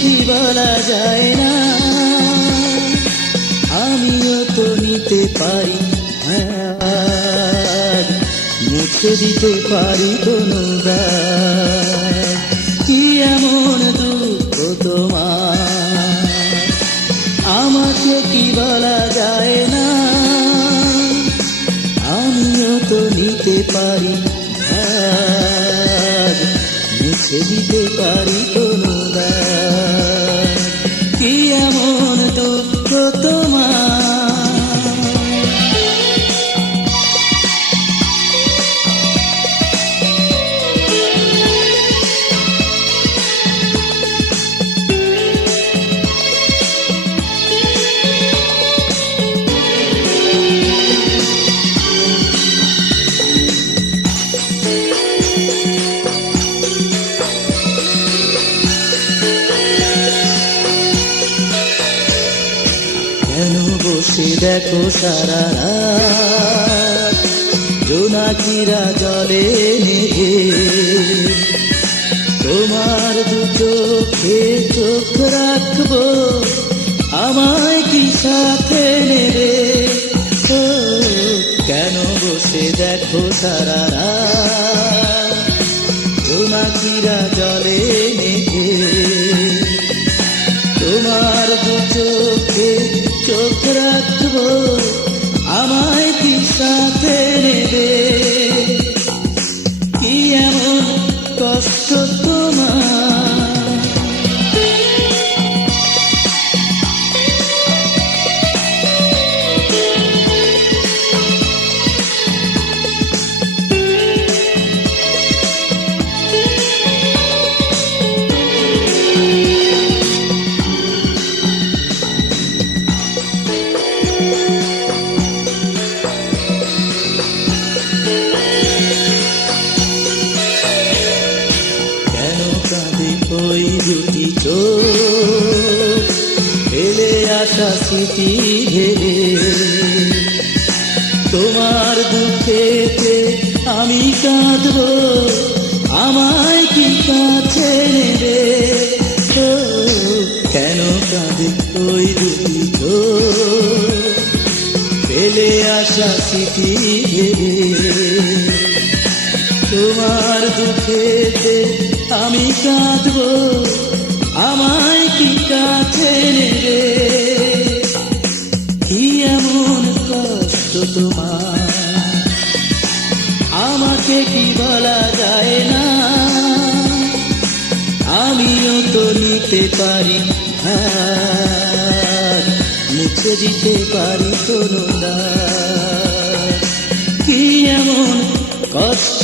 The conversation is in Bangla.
কি বলা যায় না, আমিও তো নিতে পারি ভাগ, মুছে দিতে পারি কোনো দাগ। কি এমন দুঃখ তোমার, আমাকে কি বলা যায় না, আমিও তো নিতে পারি ভাগ, মুছে দিতে পারি কোনো দাগ। কি এমন দুঃখ তোমার। কেন বসে দেখো সারা রাত, জোনাকিরা জলে নেভে, তোমার দু চোখে চোখ রাখবো, আমায় কি সাথে নেবে। ও কেন বসে দেখো সারা রাত, জোনাকিরা জলে নেভে, তোমার দু চোখে চোখ রাখবো, আমায় কি সাথে নেবে। কি এমন কষ্ট তোমার, ওই দুটি চোখ ফেলে আসা স্মৃতি ভেবে, তোমার দুঃখেতে আমি কাঁদবো, আমায় কি কাছে নেবে। ও কেন কাঁদে ওই দুটি চোখ ফেলে আসা স্মৃতি ভেবে, তোমার দুঃখেতে আমি কাঁদবো, আমায় কি কাছে নেবে। কি এমন কষ্ট তোমার, আমাকে কি বলা যায় না, আমিও তো নিতে পারি ভাগ, মুছে দিতে পারি কোনো দাগ। কি এমন কষ্ট